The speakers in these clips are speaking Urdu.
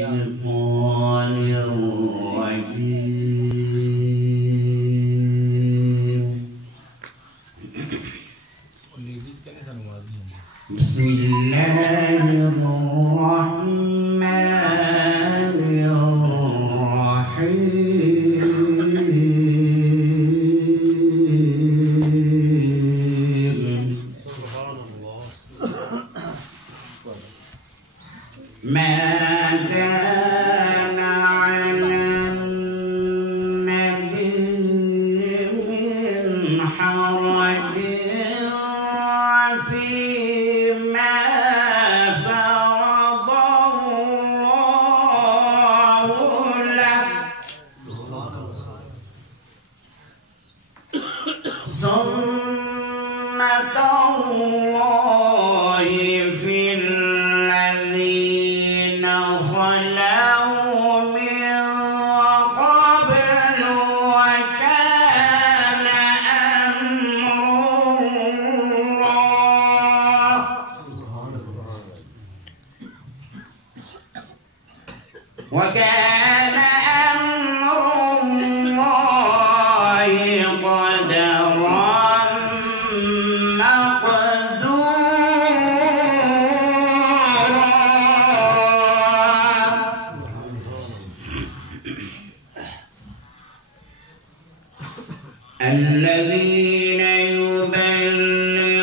الشيطان الرجيم. بسم الله الرحمن الرحيم. سبحان الله. ما كان على النبي من حرج فيما فرض الله له، سنة الله في الذين خلوا من قبل، وكان أمر الله وكان أمر الله قدرا مقدورا. الذين يبلغون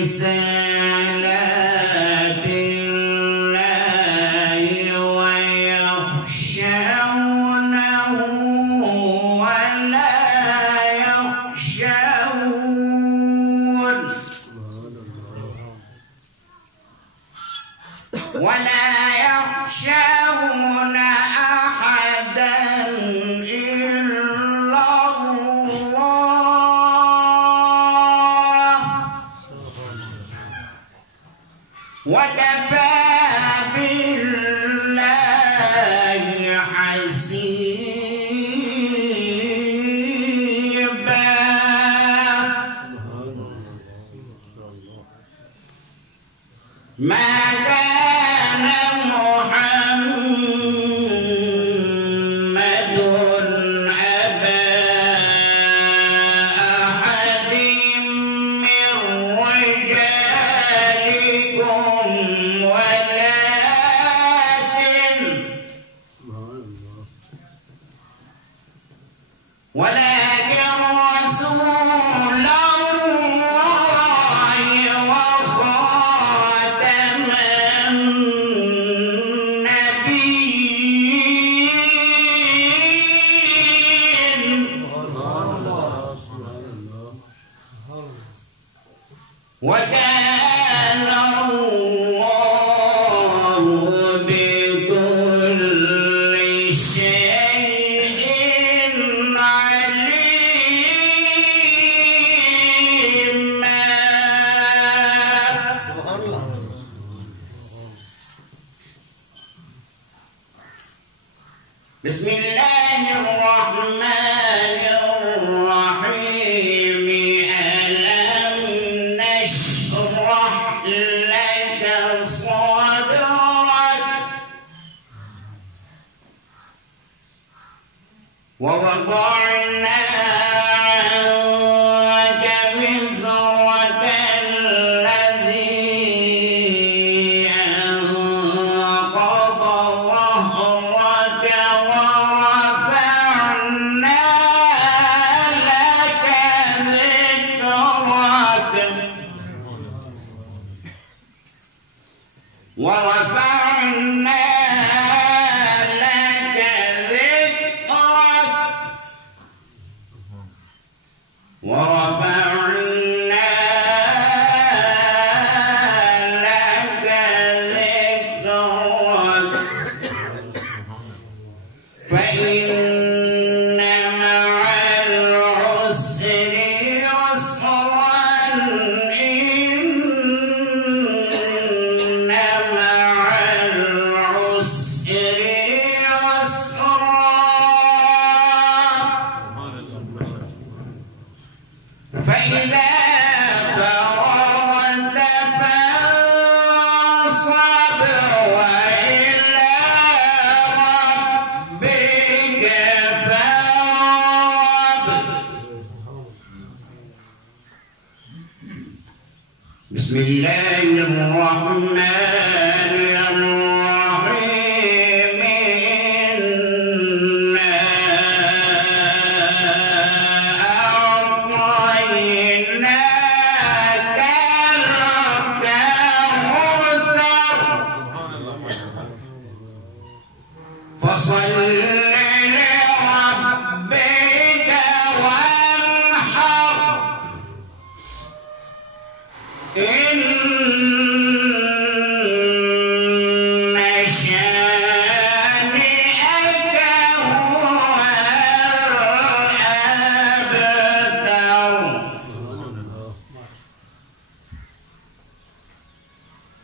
رسالات الله ويخشونه ولا يخشون أحدا إلا الله، وكفى بالله حسيبا. ما كان محمد أبا أحد من رجالكم ولكن رسول الله وخاتم النبيين. وكان الله بكل شيء عليما. بسم الله الرحمن الرحيم. ألم نشرح لك صدرك ووضعنا عنك وزرك الذي أنقض ظهرك ورفعنا لك ذكرك ورفعنا لك ذكرك فإن مع العسر يسرا، إن مع العسر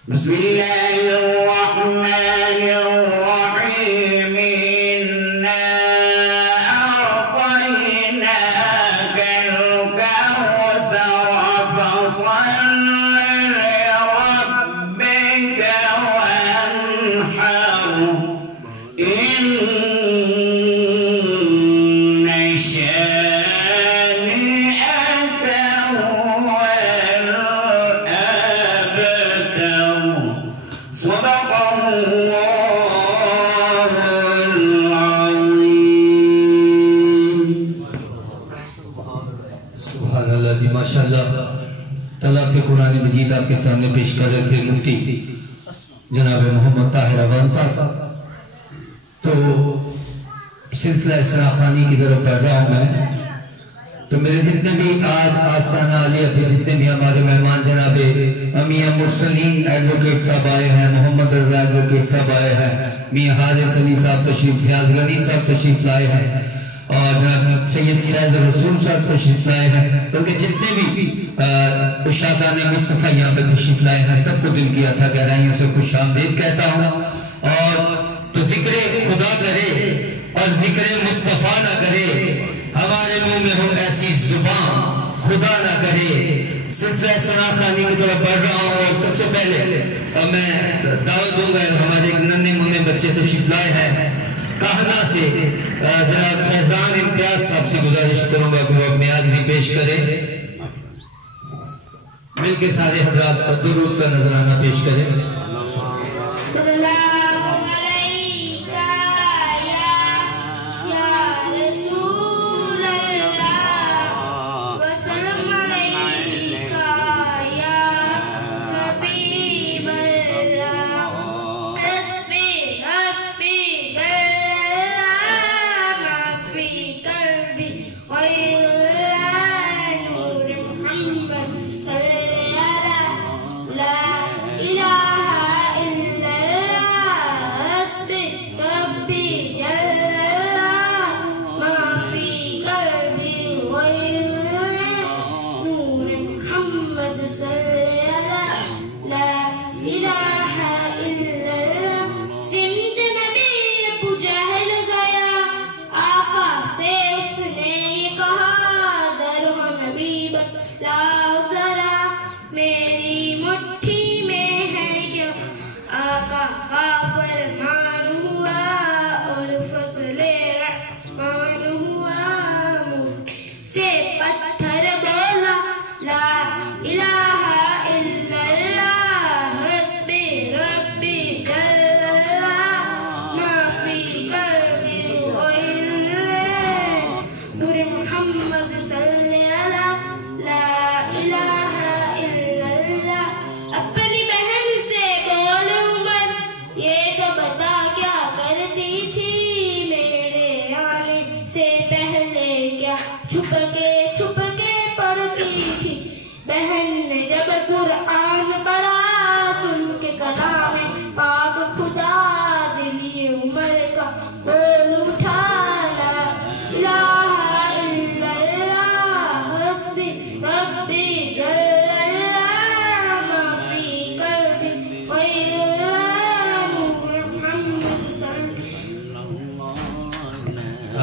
بسم الله الرحمن الرحيم إنا أعطيناك الكوثر فصل لربك وانحر إن شانئك هو الأبتر صدق الله العظيم. سبحان اللہ جی، ماشاءاللہ. تلاوت قرآن مجید آپ کے سامنے پیش کر رہے تھے مفتی جناب محمد طاہر افغان صاحب. تو سلسلہ اسراء خوانی کی طرف پڑھ رہا ہوں میں. تو میرے جتنے بھی آج آستانہ عالیہ کے جتنے بھی ہمارے مہمان جناب میاں مرسلین ایڈوکیٹ صاحب آئے ہیں، محمد رضا ایڈوکیٹ صاحب آئے ہیں، میاں حارث علی صاحب تشریف، فیاض غنی صاحب تشریف لائے ہیں، اور جناب سید فیض رسول صاحب تشریف لائے ہیں، بلکہ جتنے بھی اشاقان مصطفیٰ یہاں پہ تشریف لائے ہیں سب کو دل کی عطا گہرائیوں سے خوش آمدید کہتا ہوں. اور تو ذکر خدا کرے اور ذکر مصطفیٰ نہ کرے، ہمارے منہ میں ہو ایسی زبان خدا نہ کرے. سلسلہ اسراء خوانی کی طرف بڑھ رہا ہوں، اور سب سے پہلے میں دعوت دوں گا ہمارے ایک ننھے منھے بچے تشریف لائے ہیں کہنا سے، جناب فیضان امتیاز صاحب سے گزارش کروں گا کہ وہ اپنی حاضری پیش کریں. مل کے سارے حضرات درود کا نذرانہ پیش کریں.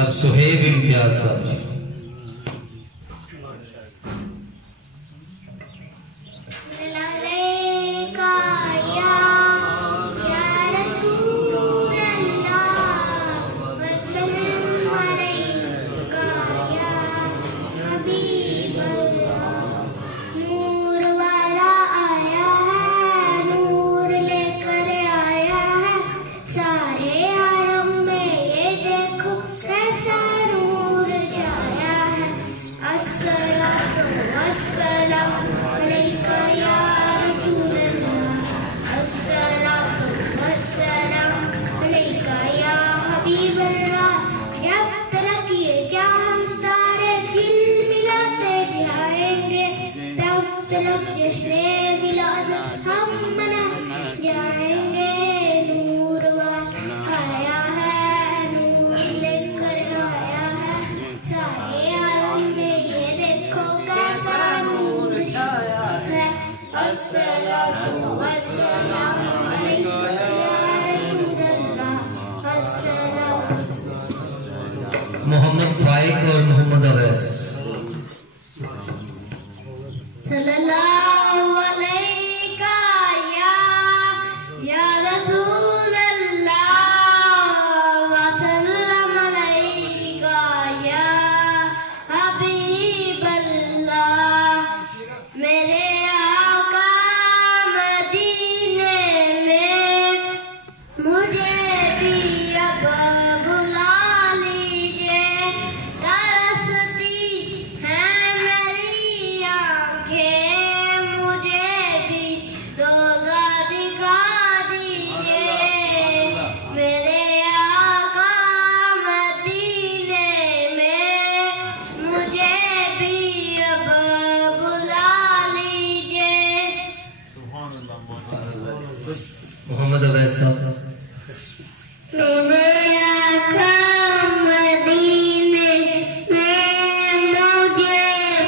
اب سہیب امتیاز صاحب. نور والا آیا ہے، نور یہ چاند ستارے دل ملاتے جائیں گے، تب تلک جشن ولادت ہم منا جائیں گے۔ نور آیا ہے، نور لے کر آیا ہے سارے عالم میں، یہ دیکھو کیسا نور چھایا ہے۔ السلام والسلام علیکم یا رسول اللہ، السلام۔ محمد فائق اور محمد اویس۔ صلی اللہ علیہ یا رسول اللہ، وسلم علیہ یا حبیب اللہ۔ میرے آقا مدینے میں مجھے بھی اب بلا لیجئے، ترستی ہیں میری آنکھیں، مجھے بھی روزہ دکھا دیجئے۔ میرے آقا مدینے میں مجھے بھی اب بلا لیجئے۔ محمد اویس صاحب۔ میرے آقا مدینے میں مجھے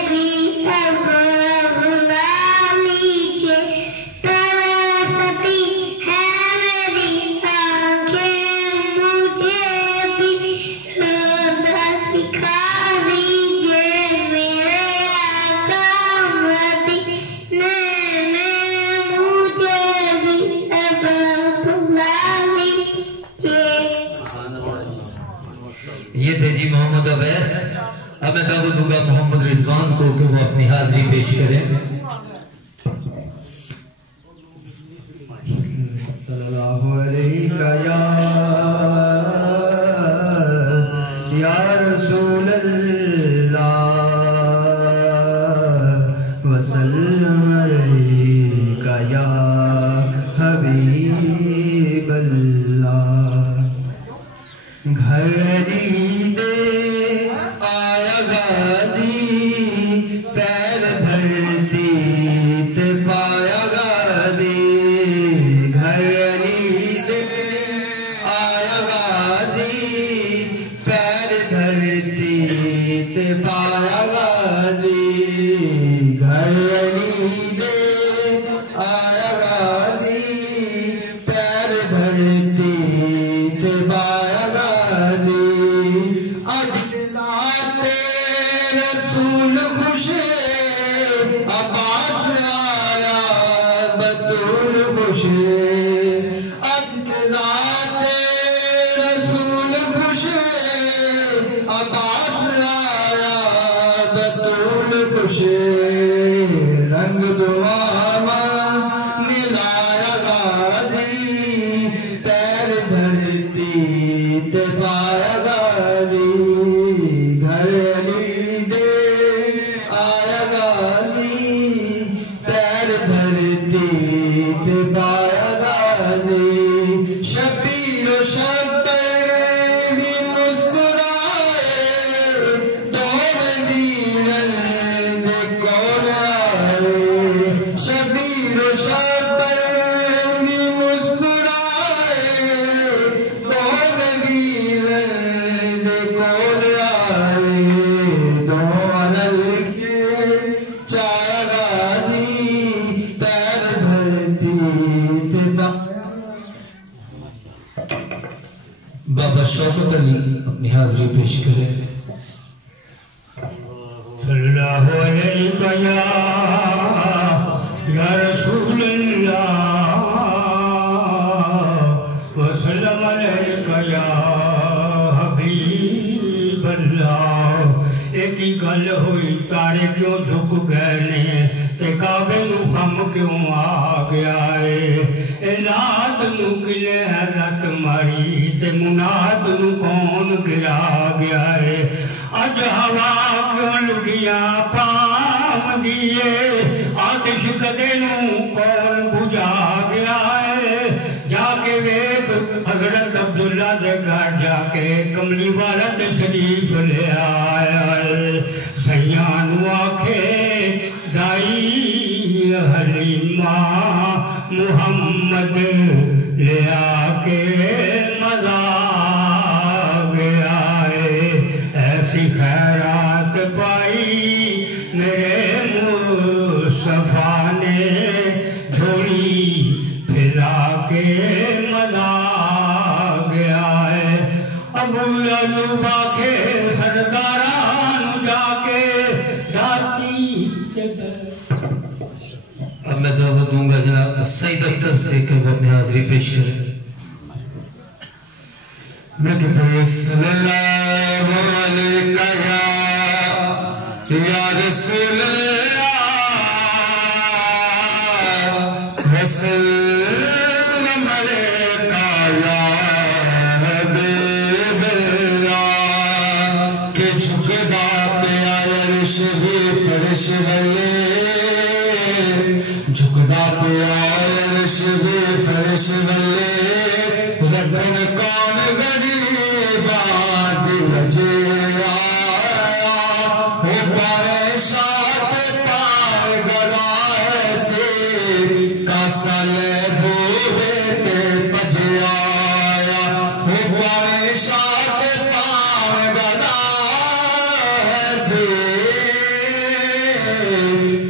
بھی اب بلا لیجئے، ترستی ہے میری آنکھیں، مجھے بھی روزہ دکھا دیجئے۔ میرے آقا مدینے میں مجھے بھی اب بلا لیجئے۔ یہ تھے جی محمد اویس۔ اب میں دعوت دوں گا محمد رضوان کو کہ وہ اپنی حاضری پیش کریں۔ صلی اللہ علیہ یا رسول اللہ، وسلم علیہ یا حبیب اللہ۔ گھر علی دے آیا غازی، پیر دھرتی تے پایا غازی۔ گھر علی دے آیا غازی، پیر دھرتی تے پایا غازی۔ گھر علی دے آیا غازی، پیر دھرتی تے پایا غازی۔ اجداد رسول خوش، عباس آیا بطول خوش۔ اجداد رسول خوش، عباس آیا بطول خوش۔ رنگ دعا ملایا غازی، پیر دھرتی تے پایا غازی۔ گھر علی دے آیا غازی، پیر دھرتی تے پایا غازی۔ شبیر و شبر بھی مسکرائے، دونوں ویرن دے کول آئے۔ شبیر و شبر بھی مسکرائے، دونوں ویرن دے کول آئے۔ دونوں رل کے چایا غازی، پیر دھرتی تے پایا۔ بابا شوکت علی اپنی حاضری پیش کریں۔ صلی اللہ علیہ یا رسول اللہ، وسلم علیہ یا حبیب اللہ۔ ایک ہی گل ہوئی، تارے کیوں جھک گئے نے، تے کعبے نو خم کیوں آ گیا ہے۔ لات نو کلے حضرت ماری، تے مناد نو کون گرا گیا ہے۔ اج ہوا کیوں لڑیاں پام دیے، آتش کدے نو کون بجھا گیا ہے۔ جا کے ویکھ حضرت عبداللہ دے گھر جا کے کملی والا تشریف لے آیا ہے سیانو آکھے دائی حلیمہ محمد لے آکے مزا گیا ہے ایسی خیرات پائی میرے مصطفیٰ نے جھولی پھیلا کے مزا گیا ہے ابو ایوب آکھے سرداران جا کے داتی اب میں دعوت دوں گا جناب سعید اختر سے کہ وہ اپنی حاضری پیش کریں میں کہ صلی اللہ علیہ یا رسول اللہ وسلم علیہ یا حبیب اللہ کہ جھکدا پہ آیا عرش بھی فرش والے جھکدا پہ آیا عرش بھی فرش والے رکھن کون غریباں دل جے آیا ہو پاوے شاہ تے پاوے گدا ایسے کاسا لے بوے تے پجے آیا ہو پاوے شاہ تے پاوے گدا ایسے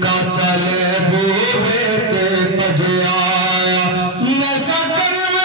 کاسا لے بوے تے پجے آیا نیسا کرم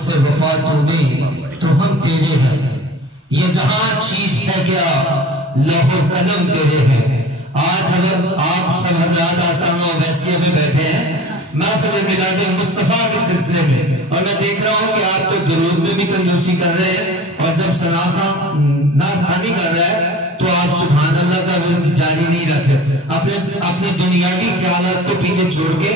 سے وفا تو نے تو ہم تیرے ہیں، یہ جہاں چیز ہے کیا لوح و قلم تیرے ہیں۔ آج آپ سب حضرات آستانہ و ویسیہ میں بیٹھے ہیں محفل میلاد مصطفیٰ کے سلسلے میں، اور میں دیکھ رہا ہوں کہ آپ تو درود میں بھی کنجوسی کر رہے ہیں، اور جب ناخوانی کر رہا ہے تو آپ سبحان اللہ کا ورد جاری نہیں رکھے، اپنے دنیاوی خیالات کو پیچھے چھوڑ کے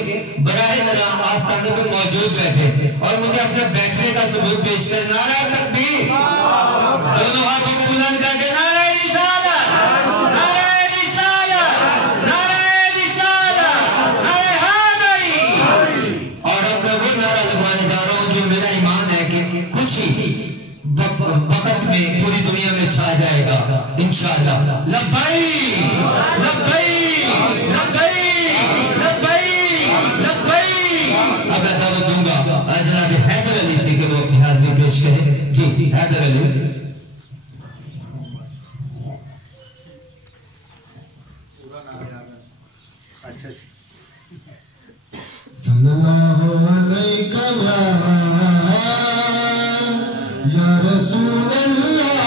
براہ کرم آستانے پہ موجود بیٹھے، اور مجھے اپنے بیٹھنے کا ثبوت پیش کر نعرہ تکبیر، دونوں ہاتھوں کو بلند کر کے نعرہ رسالت، نعرہ رسالت، نعرہ رسالت، نعرہ حیدری۔ اور اب میں وہ نعرہ لگوانے جا رہا ہوں جو میرا ایمان ہے کہ کچھ ہی وقت میں پوری دنیا میں چھا جائے گا انشاءاللہ۔ لبیک لبیک لبیک لبیک لبیک۔ اب میں دعوت دوں گا جناب حیدر علی سے کہ وہ اپنی حاضری پیش کرے۔ جی حیدر علی۔ صلی اللہ علیہ یا رسول اللہ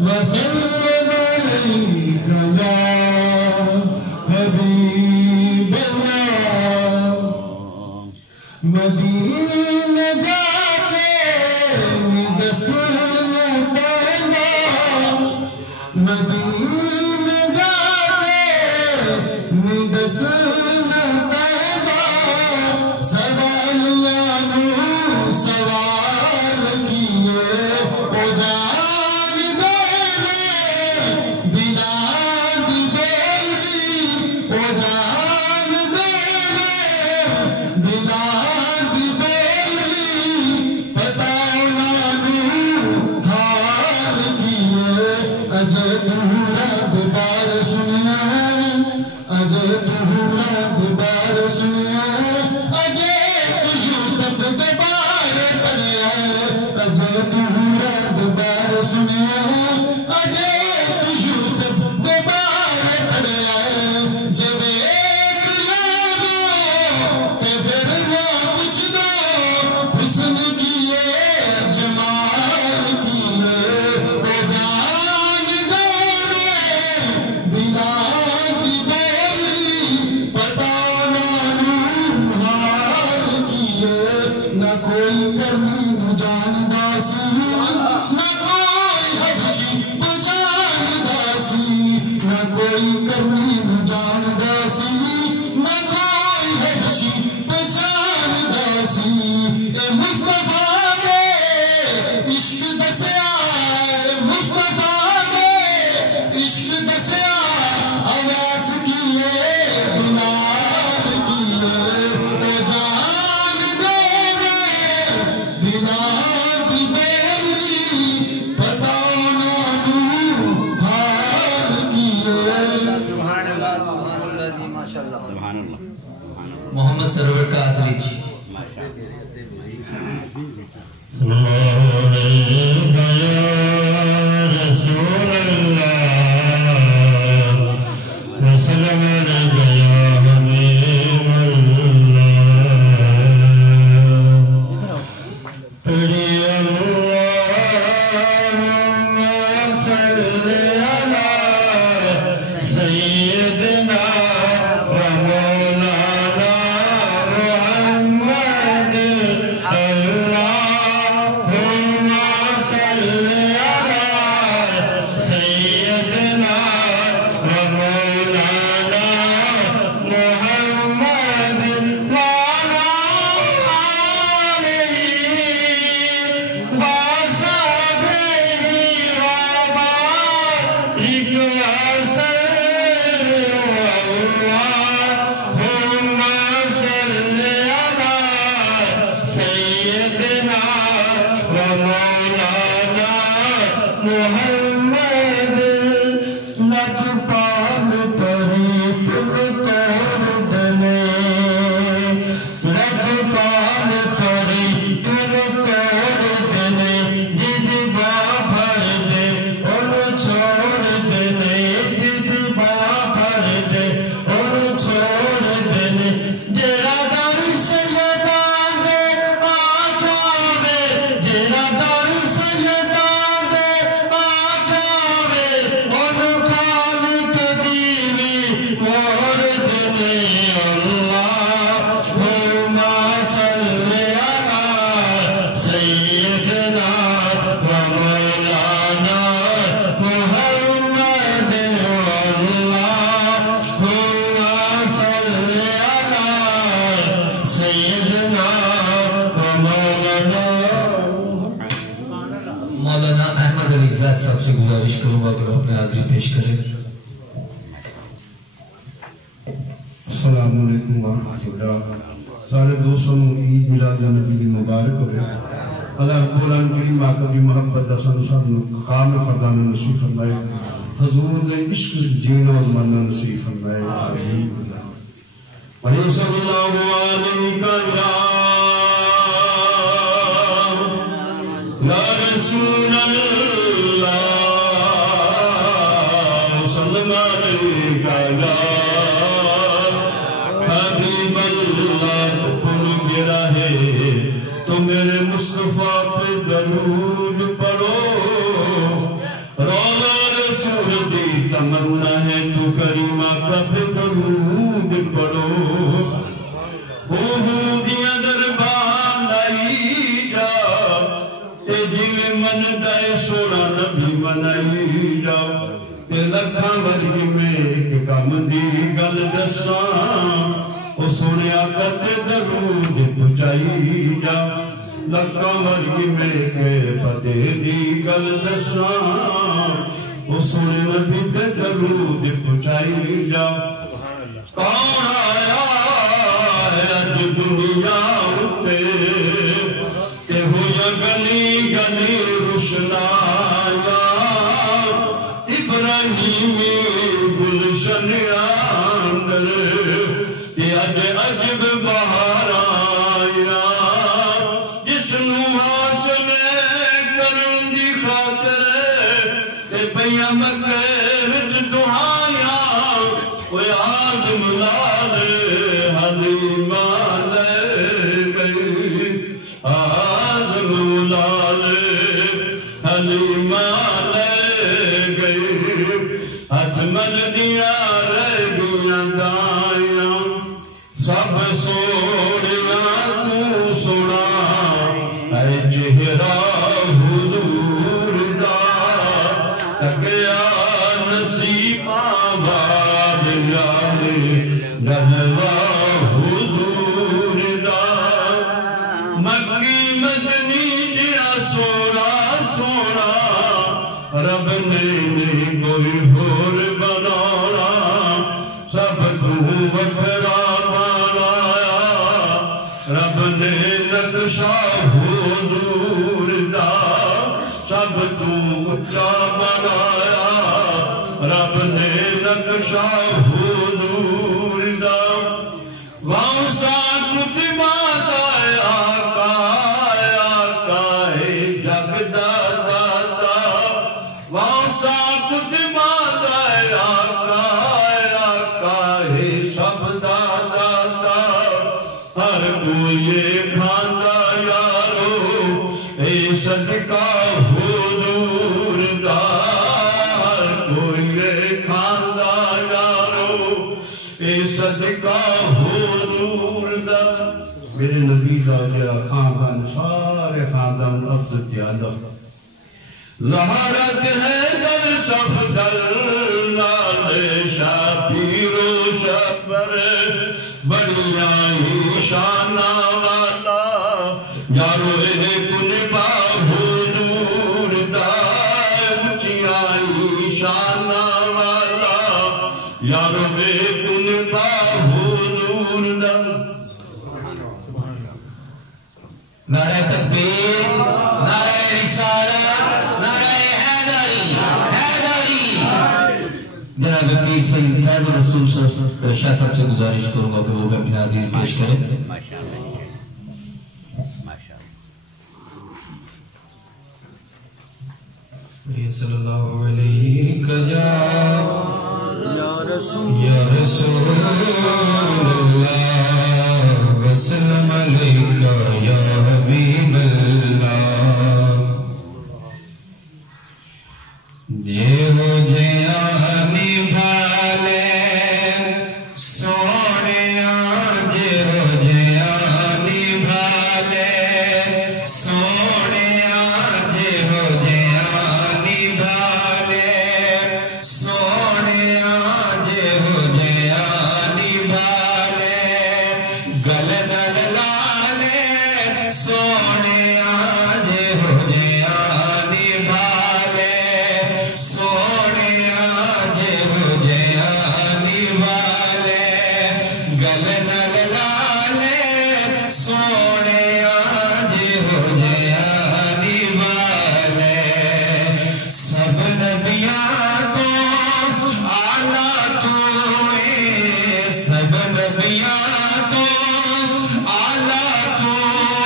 وسلم علیک یا حبیب اللہ۔ مدینہ جا کے ندسن پیدا، مدینہ جا کے ندسن پیدا، سوالیانو سوال کیے او جان دینے دلان بیلی، او جان دینے دلان بیلی، پتہ نانو حال کیے اجے تہورا دوبار سنیا، اجے تہورا دوبار سنیا، اجے تو یوسف دوبار پڑھیا، اجے تہورا دوبار سنے اجے تو یوسف دے بارے پڑھیا جب ایک لاغو تے پھر نہ کچھ دو حسن کیے جمال کیے وہ جان دے بنا کی بولی پتا نہ حال کیے نہ کوئی کرنی نو جاندا سی نہ کوئی حبشی پہچاندا سی نہ کوئی کرنی نو جاندا سی نہ کوئی حبشی پہچاندا سی اے مصطفیٰ نے عشق دسیا مصطفیٰ نے عشق دسیا آواز کیے بلال کیے وہ جان دے دلان دی بیلی پتا نہ حال کیے محمد سرور کا آدریج رسول اللہ وسلم یا حبیب اللہ پڑھی اللہم صلی علی سیدنا و مولانا محمد اللہم صلی علی سیدنا و مولانا محمد وعلی آلہ وصحبہ وبارک وسلم اللہم صلی علی سیدنا و مولانا محمد لطفان پری تم توڑ دنے لطفان پری تم توڑ دنے جد با پھڑ دے انہوں چھوڑ دنے جد با پھڑ دے انہوں چھوڑ دنے جیرا در سیدان دے آجاوے جیرا در سیدان دے آجاوے انہوں خالق دیوی موڑ دنے اللہم صلی علی سیدنا و مولانا محمد اللہم صلی علی سیدنا و مولانا مولانا احمد علی زاد صاحب سے گزارش کروں گا کہ وہ اپنے حاضری پیش کریں السلام علیکم ورحمۃ اللہ سارے دوستوں عید میلاد نبی دی مبارک ہوئے اللہ رب العالمین کریم آقا دی محبت دا سن سب کامل خزانہ نصیب فرمائے حضور دے عشق جینا اور مرنا نصیب فرمائے آمین علیہ صلی اللہ علیہ یا رسول اللہ صلی علیہ یا حبیب اللہ تو کن گرا ہے تو میرے مصطفیٰ پہ درود پڑھو رولا رسول دی تمنا ہے تو کریمہ پہ درود پڑھو دیا دربان لائی جا تے جل من دائے سونا نبی منائی جا تے لکھاں ورگی میں ایک کام دی گل دساں او سونے آقا تے درود پہنچائی جا لکھاں ورگی میں ایک پتے دی گل دساں او سونے نبی تے درود پہنچائی جا کون آیا اج دنیا اتے تے ہویا گنی گنی روشنایا ابراہیمی گلشن اندر تے اج عجب بہار آیا جس نو حاصل کرن دی خاطر گیا مکے وچ دعایا وہ آزم لال حلیمہ لے گئی آزم لال حلیمہ لے گئی ہاتھ مل دیا رہ گیا دائیاں سب سوڑیاں تو سوڑا اے چہرہ حضور دا تکیا نصیبہ والیاں جلوہ حضور دا مکی مدنی جیا سوڑا سوڑا رب نے نہیں کوئی ہور بنانا سب تو وکھرا بنایا رب نے نقشہ حضور دا سب تو اچھا بنایا رب نے نقشہ حضور دا وانسا کتبات آقا ہے جگ دا داتا وانسا کتبات آقا ہے سب دا داتا ہر کوئی کھاندہ یارو اے صدقہ حضور دا ہر کوئی کھاندہ یارو اے صدقہ حضور دا میرے نبی دا گیا خاندان سارے خاندان افضل زیادہ زہارت حیدر صفدر لال شاہ پیر و شبر بڑیائی شانہ والا یارو اے کنبا حضور دا اچھائی شانہ والا یارو اے کنبا حضور دا نعرہ تکبیر نعرہ رسالت نعرہ حیدری جناب پیر سید فیض رسول شاہ صاحب سے گزارش کروں گا کہ وہ اپنی حاضری پیش کریں صلی اللہ علیہ یا رسول اللہ وسلم علیکہ یا حبیب اللہ جے ہو جیا نبھالے سونیا جے ہو جیا نبھالے سونیا جے ہو جیا نبھالے سونیا جے ہو جیا نبھالے گل نل لالے سونیا جے ہو جیا نبھالے سونیا جے ہو جیا نبھالے گل نل لالے سونیا جے ہو جیا نبھالے سب نبیاں تو آلہ تو اے سب نبیاں تو آلہ تو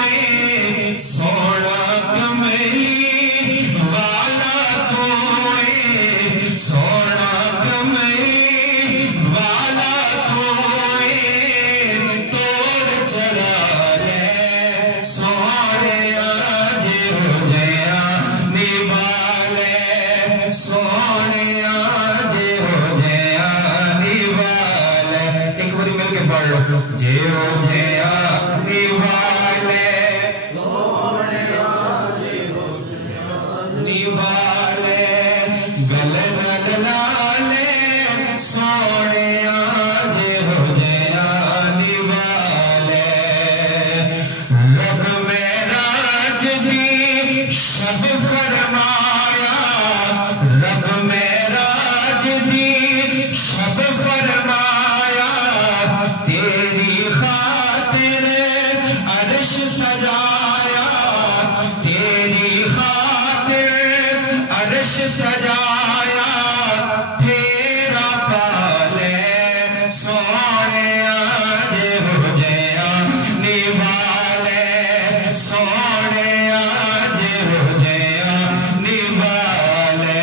اے سونا کملی والا تو اے سونا کملی والا تو اے توڑ چڑھا لے سونے آجے ہو جیا نبھالے سونے آجے ہو جیا نبھالے ایک باری مل کے پڑھ لو جے ہو جیا نبھالے سونے آجے ہو جیا نبھالے گل نل لالے سونے آجے ہو جیا نبھالے رب معراج دی شب فرمایا رب معراج دی شب فرمایا تیری خاطر عرش سجایا تیری خاطر عرش سجایا تیرا پالے سونے آجے ہو جیا نبھالے سونے آجے ہو جیا نبھالے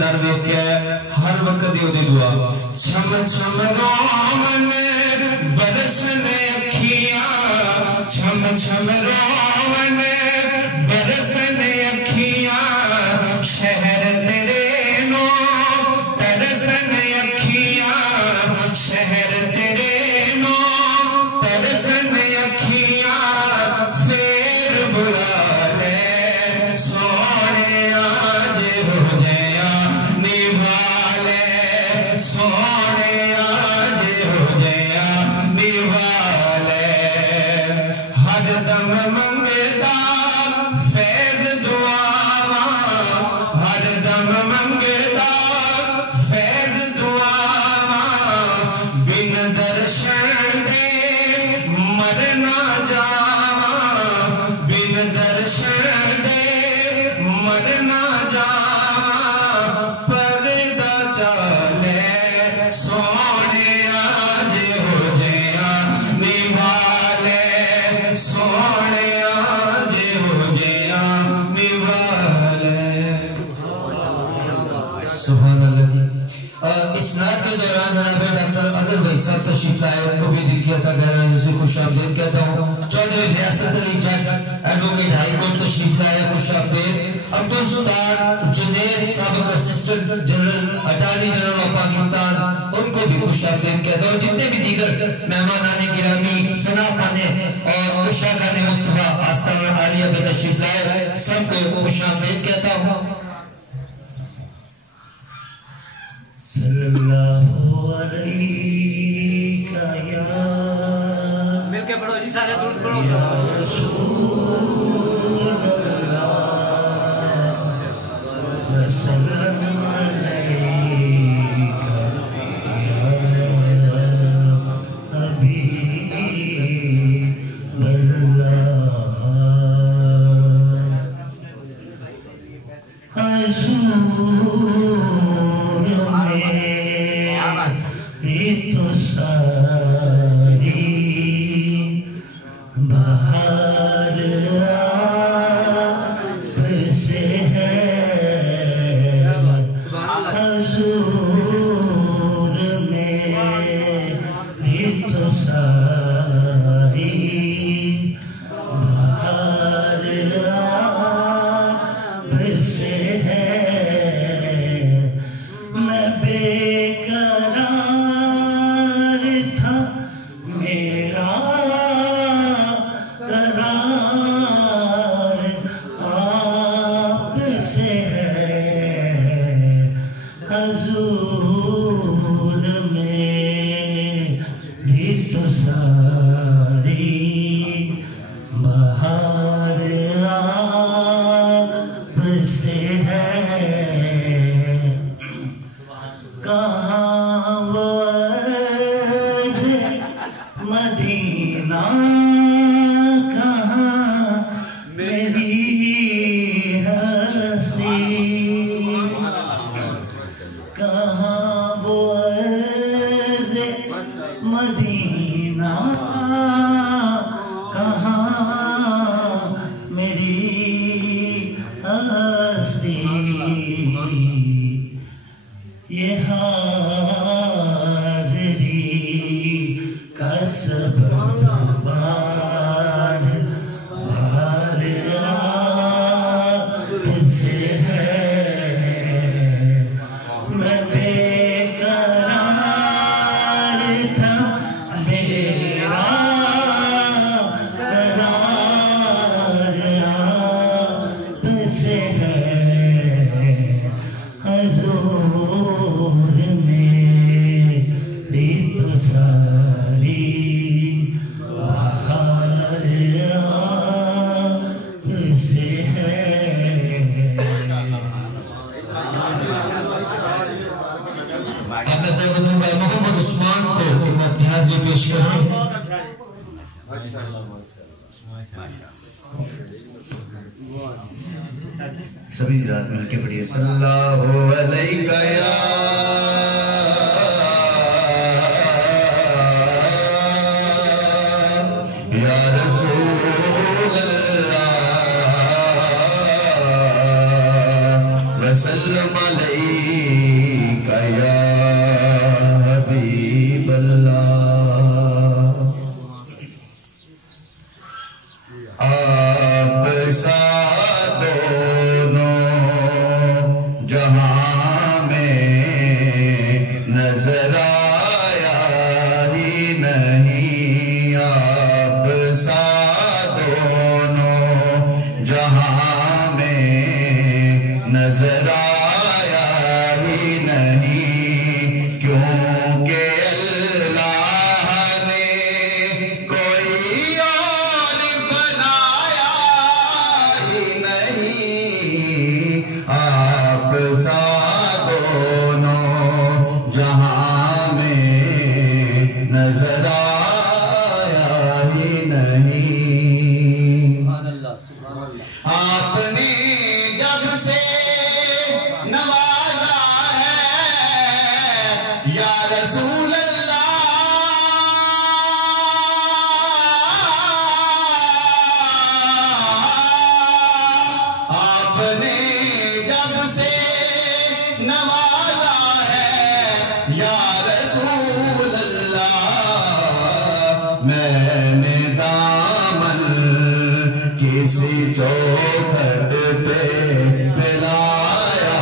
در ویکھیا ہے ہر وقت دی دی دعا چھم چھم رومن برسن اکھیاں چھم چھم رومن برسن اکھیاں شہر تیرے نو ترسن اکھیاں شہر تیرے نو ترسن اکھیاں پھر بلا لے سونے آج ہو جیا نبھا لے سونے آج ہو جیا نبھا لے ہر دم منگتا فیض دعاواں ہر دم منگتا فیض دعاواں بن درشن دے مرنا جاواں بن درشن دے مرنا جاواں پردہ چالے سونے آج ہو جیا نبھا لے سونے آج ہو جیا نبھا لے سبحان اللہ جی اس نعت کے دوران جناب ڈاکٹر اظہر وحید صاحب تشریف لائے ان کو بھی دل کیا تھا گہرائیوں سے خوش آمدید کہتا ہوں Chaudhry Riasat Ali Jatt advocate high court تشریف لائے خوش آمدید عبد الستار جنید سابق assistant general attorney general of Pakistan ان کو بھی خوش آمدید کہتا ہوں جتنے بھی دیگر مہمانان گرامی ثنا خانے اور عشا خانے مصطفیٰ آستانہ عالیہ پہ تشریف لائے سب کو خوش آمدید کہتا ہوں صلی اللہ علیہ یا مل کے پڑھو جی سارے درود پڑھو یا رسول اللہ وسلم علیک یا حبیب اللہ حضور تو ساری بہار آپ سے ہے حضور میری تو ساری بہار آپ سے ہے میں بے قرار تھا میرا قرار آپ سے ہے حضور میری تو ساری بہار آپ سے ہے کہاں وہ مدینہ کہاں میری ہستی کہاں وہ مدینہ کہاں میری ہستی یہ حاضری کا سبب بار بار آپ سے ہے میں بے قرار تھا میرا قرار آپ سے ہے حضور میری تو ساری بہار آپ سے ہے اب میں دعوت بھائی محمد عثمان کو کہ میں اپنی حاضری پیش کروں سبھی رات مل کے پڑھیے صلی اللہ علیہ یا رسول اللہ وسلم علیک یا حبیب اللہ آپ سا دونوں جہاں میں نظر آیا ہی نہیں آپ سا دونوں جہاں میں نظر آیا ہی نہیں کیونکہ اللہ نے کوئی اور بنایا ہی نہیں آپ سا دونوں جہاں میں نظر آیا ہی نہیں آپ نے جب سے نوازا ہے یا رسول اللہ آپ نے جب سے نوازا ہے یا رسول اللہ میں نے دامن کسی چوکھٹ پہ پلایا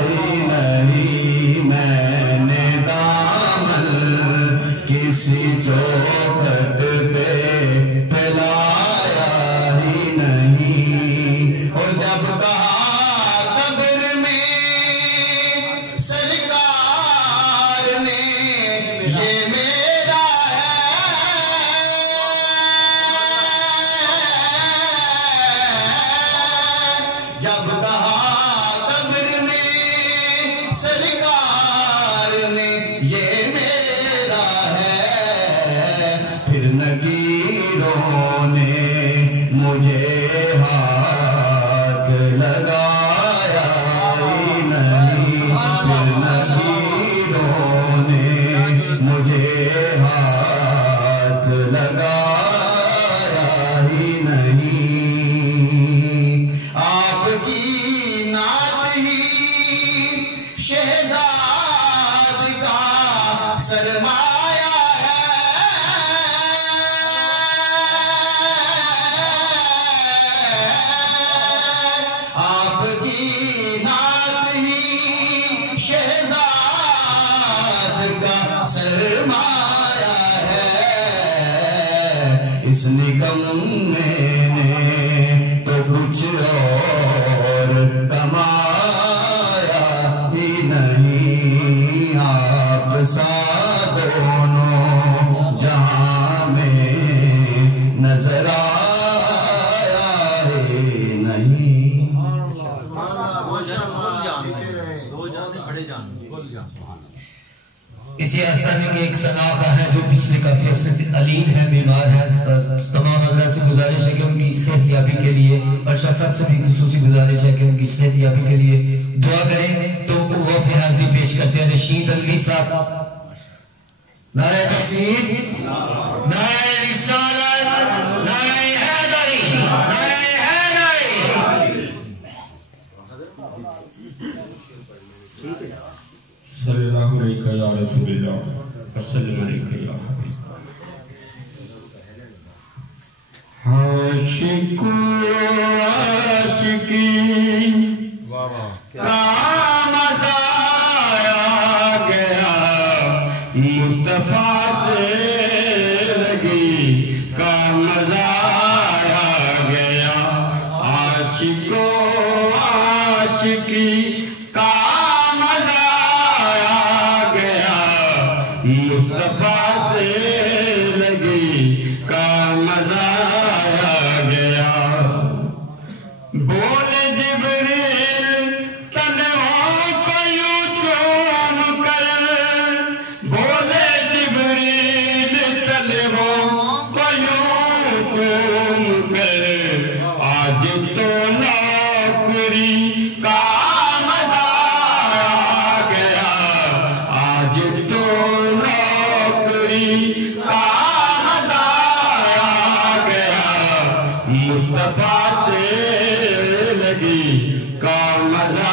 ہی نہیں میں نے دامن کسی چوکھٹ پہ پلایا ہی نہیں اور جب کہا قبر میں سرکار نے یہ میرا جب کہا قبر میں سرکار نے یہ میرا ہے پھر نکیروں نے مجھے ہاتھ لگایا ہی نہیں پھر نکیروں نے مجھے ہاتھ لگایا ہی نہیں آپ کی نعت ہی شہزاد کا سرمایہ ہے آپ کی نعت ہی شہزاد کا سرمایہ ہے اس نگم نے تو کچھ اور کمایا ہی نہیں آپ سا دونوں جہاں میں نظر آیا ہی نہیں اسی آستانے کے ایک سناخہ ہے جو پچھلے کافی عرصے سے علیم ہے بیمار ہے تمام حضرات سے گزارش ہے کہ ان کی صحت یابی کے لیے اور شاہ صاحب سے بھی خصوصی گزارش ہے کہ ان کی صحت یابی کے لیے دعا کریں تو وہ پھر حاضری پیش کرتے ہیں رشید الوی صاحب نعرہ تکبیر نعرہ رسالت نعرہ حیدری نعرہ حیدری صلی اللہ علیہ یا رسول اللہ وسلم علیہ یا حبیب عاشق عاشقی کا مزہ آ گیا مصطفیٰ سے لگی کا مزہ آ گیا عاشق عاشقی کا مصطفیٰ سے لگی کا مزہ آ گیا بول جبریل تنہوں کو یوں چوم کر بول جبریل تنہوں کو یوں چوم کر آج تو نوکری کا مزہ آ گیا آج تو نوکری کا مزہ آ گیا مصطفیٰ سے لگی کا مزہ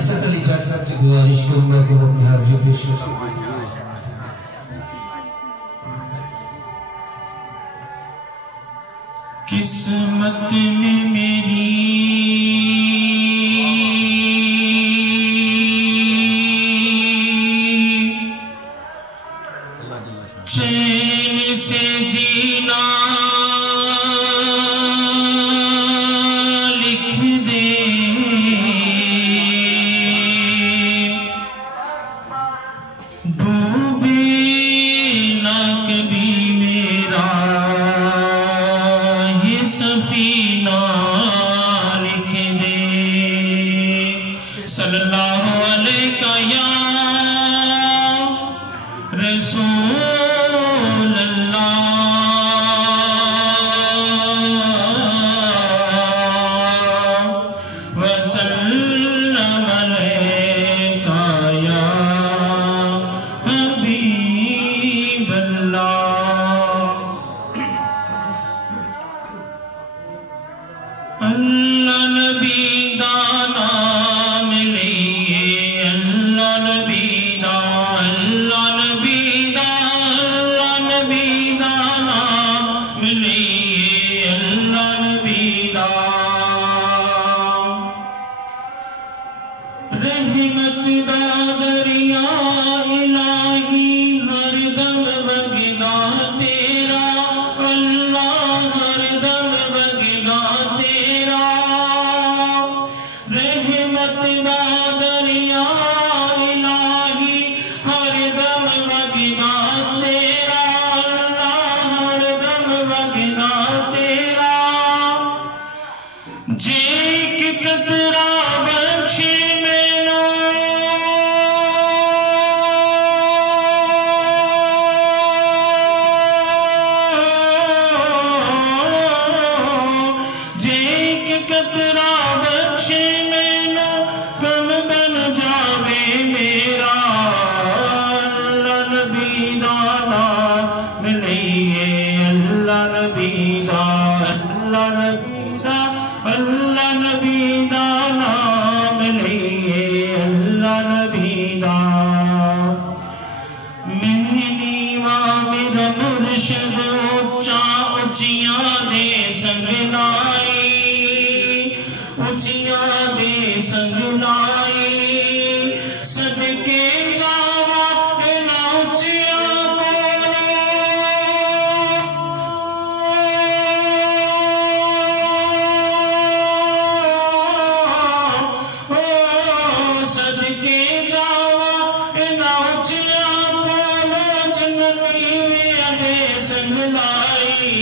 ریاست علی چار صاحب سے گزارش کروں گا کہ وہ اپنی حاضری پیش کریں. قسمت میں میری چین سے جینا لکھ دے ڈوبے نہ کبھی میرا یہ سفینہ لکھ دے صلی اللہ علیہ یا رسول اللہ وسلم علیہ یا حبیب اللہ. اللہ نبی دا نام لئیے اللہ نبی دا اللہ نبی دا اللہ نبی دا نام لئیے اللہ نبی دا رحمت دا دریا الہی ہر دم بگدا تیرا اللہ ہر دم بگدا تیرا رحمت دا دریا الہی ہر دم بگدا تیرا اللہ ہر دم بگدا تیرا جے ایک قطرہ بخشے مینوں جے ایک قطرہ بخشے مینوں کم بن جاوے میرا اللہ نبی دا نام لئیے اللہ نبی دا اللہ نبی دا اللہ نبی دا نام لئیے اللہ نبی دا مہنیوا میرا مرشد اچھا اچھیاں دے سنگ لائی اچھیاں دے سنگ لائی صدقے جاوا اینا اچھیاں کولو صدقے جاوا اینا اچھیاں کولو جنتی میں دے سنگ لائی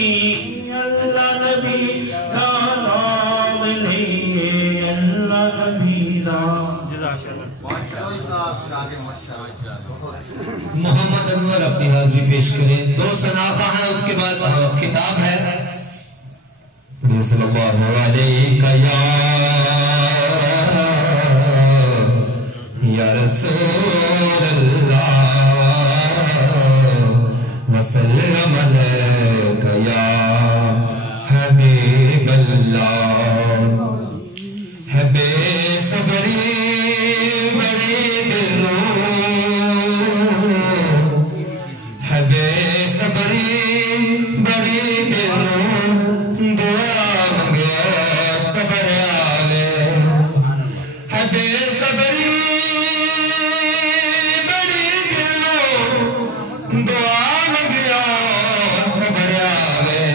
اللہ نبی دا نام لئیے اللہ نبی دا. محمد انور اپنی حاضری پیش کریں. دو سناخہ ہیں اس کے بعد خطاب ہے. صلی اللہ علیہ یا رسول اللہ وسلم علیہ یا حبیب اللہ. ہے بے صبری بڑی دلوں ہے بے صبری بڑی دلوں دعا منگے صبر آلے ہے بے صبری بڑی دلوں دعا منگیا صبر آلے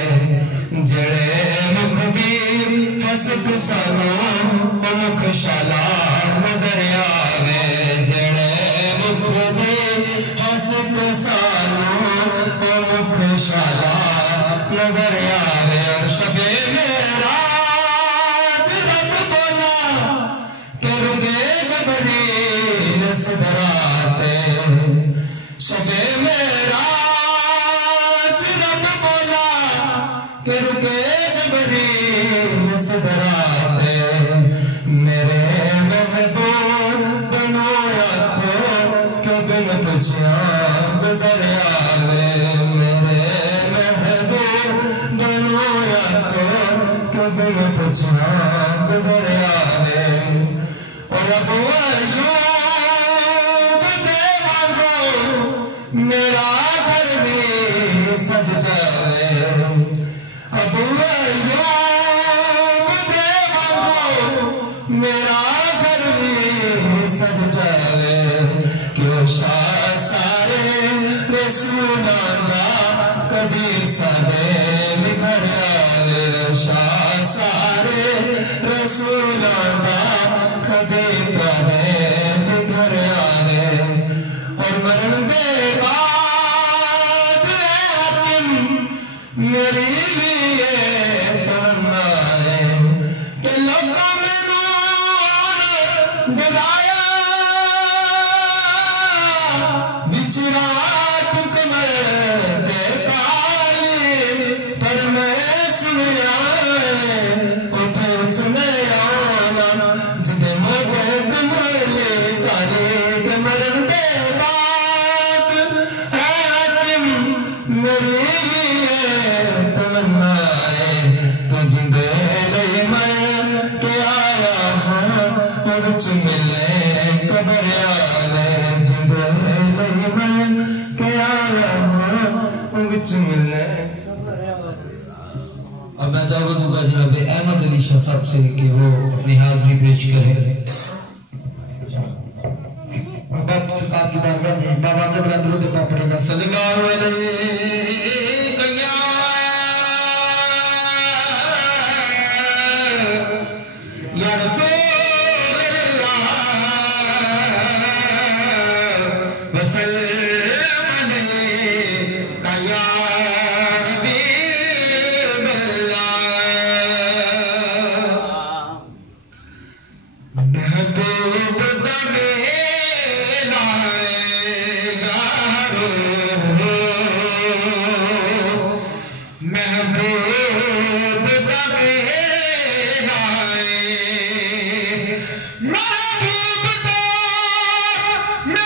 جڑے مکھ بھی حسد سانوں مکھ شالا نظر آوے جڑے مکھ بھی حسد سانوں مکھ شالا نظر آوے. اور شب معراج رب بولا کہ رکے جبریل صدراتے شب معراج رب بولا کہ رکے جبریل صدراتے میرے محبوب بنو رکھو کہ بن پچھیا گزر آوے میرے محبوب بنو رکھو کہ بن پچھیا گزر آوے. اور ابو ایوب دے وانگو میرا گھر بھی سج جائے ابو ایوب دے وانگو میرا گھر بھی سج جائے کہ شاہ سارے رسولان دا کبھی سانے گھر آوے شاہ سارے رسولان دا کبھی کبھی گھر آوے اور مرن دے بعد حاکم میری بھی یہ تمنا ہے کہ لوگوں میں نور دلایا بچرات کمر دے کالی پر میں سنیا اٹھے سنیا جدے موٹے کمرے کالی کے مرن دے بعد حاکم میری لیے تمنا ہے تو جدے لئی میں کہ آیا ہوں اور چملے قبر آلے جدے لئی میں کہ آیا ہوں اور چملے اب میں دعوت دوں گا جناب احمد علی شاہ صاحب سے کہ وہ اپنی حاضری پیش کریں بابا سکار کی بارگاہ میں بابا سے بلند درود پاک پڑھے گا صلی اللہ علیہ یا رسول اللہ وسلم علیہ یا حبیب اللہ محبوب دمے لائے یارو محبوب دمے لائے محبوب دمے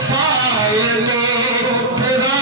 سائے تو پرانا